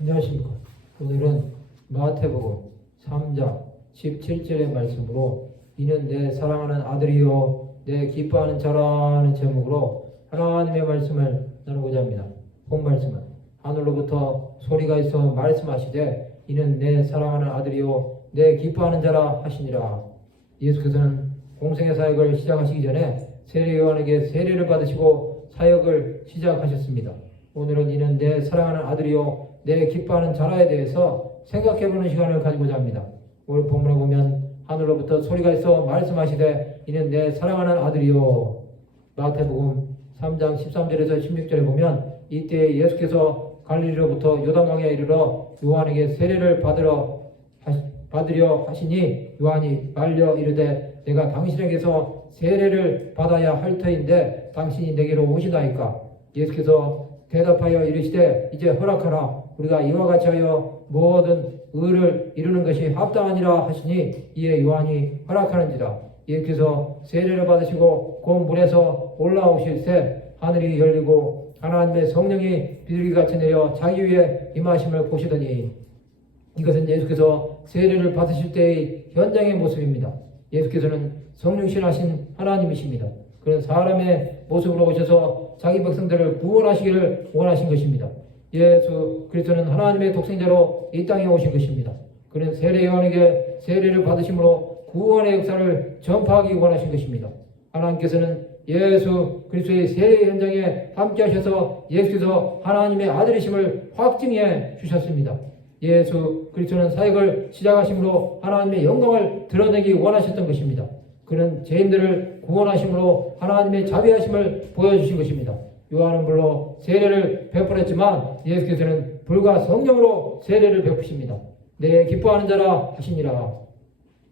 안녕하십니까. 오늘은 마태복음 3장 17절의 말씀으로 이는 내 사랑하는 아들이요 내 기뻐하는 자라는 제목으로 하나님의 말씀을 나누고자 합니다. 본 말씀은 하늘로부터 소리가 있어 말씀하시되 이는 내 사랑하는 아들이요 내 기뻐하는 자라 하시니라. 예수께서는 공생의 사역을 시작하시기 전에 세례 요한에게 세례를 받으시고 사역을 시작하셨습니다. 오늘은 이는 내 사랑하는 아들이요 내 기뻐하는 자라에 대해서 생각해보는 시간을 가지고자 합니다. 오늘 본문에 보면 하늘로부터 소리가 있어 말씀하시되 이는 내 사랑하는 아들이요. 마태복음 3장 13절에서 16절에 보면 이때 예수께서 갈릴리로부터 요단강에 이르러 요한에게 세례를 받으려 하시니 요한이 말려 이르되 내가 당신에게서 세례를 받아야 할 터인데 당신이 내게로 오시나이까. 예수께서 대답하여 이르시되 이제 허락하라. 우리가 이와 같이 하여 모든 의를 이루는 것이 합당하니라 하시니 이에 요한이 허락하는지라. 예수께서 세례를 받으시고 곧 물에서 올라오실 새 하늘이 열리고 하나님의 성령이 비둘기같이 내려 자기 위에 임하심을 보시더니 이것은 예수께서 세례를 받으실 때의 현장의 모습입니다. 예수께서는 성령신하신 하나님이십니다. 그런 사람의 모습으로 오셔서 자기 백성들을 구원하시기를 원하신 것입니다. 예수 그리스도는 하나님의 독생자로 이 땅에 오신 것입니다. 그는 세례 요한에게 세례를 받으심으로 구원의 역사를 전파하기 원하신 것입니다. 하나님께서는 예수 그리스도의 세례 현장에 함께 하셔서 예수께서 하나님의 아들이심을 확증해 주셨습니다. 예수 그리스도는 사역을 시작하심으로 하나님의 영광을 드러내기 원하셨던 것입니다. 그는 죄인들을 구원하심으로 하나님의 자비하심을 보여주신 것입니다. 요한은 물론 세례를 베풀었지만 예수께서는 불과 성령으로 세례를 베푸십니다. 내 기뻐하는 자라 하시니라.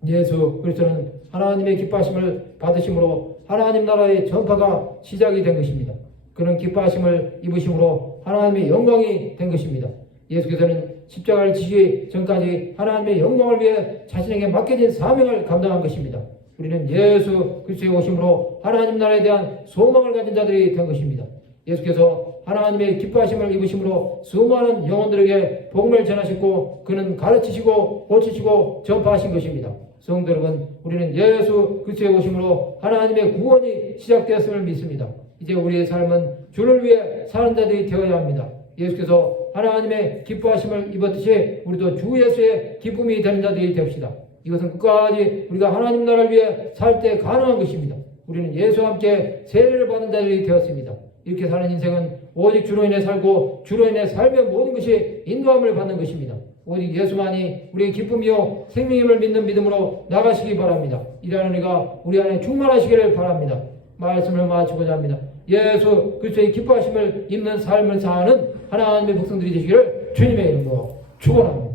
예수 그리스도는 하나님의 기뻐하심을 받으심으로 하나님 나라의 전파가 시작이 된 것입니다. 그는 기뻐하심을 입으심으로 하나님의 영광이 된 것입니다. 예수께서는 십자가를 지시기 전까지 하나님의 영광을 위해 자신에게 맡겨진 사명을 감당한 것입니다. 우리는 예수 그리스도의 오심으로 하나님 나라에 대한 소망을 가진 자들이 된 것입니다. 예수께서 하나님의 기뻐하심을 입으심으로 수많은 영혼들에게 복음을 전하셨고 그는 가르치시고 고치시고 전파하신 것입니다. 성도 여러분, 우리는 예수 그리스도의 오심으로 하나님의 구원이 시작되었음을 믿습니다. 이제 우리의 삶은 주를 위해 사는 자들이 되어야 합니다. 예수께서 하나님의 기뻐하심을 입었듯이 우리도 주 예수의 기쁨이 되는 자들이 됩시다. 이것은 끝까지 우리가 하나님 나라를 위해 살 때 가능한 것입니다. 우리는 예수와 함께 세례를 받은 자들이 되었습니다. 이렇게 사는 인생은 오직 주로 인해 살고 주로 인해 삶의 모든 것이 인도함을 받는 것입니다. 오직 예수만이 우리의 기쁨이요 생명임을 믿는 믿음으로 나가시기 바랍니다. 이러한 은혜가 우리 안에 충만하시기를 바랍니다. 말씀을 마치고자 합니다. 예수 그리스도의 기뻐하심을 입는 삶을 사는 하나님의 백성들이 되시기를 주님의 이름으로 축원합니다.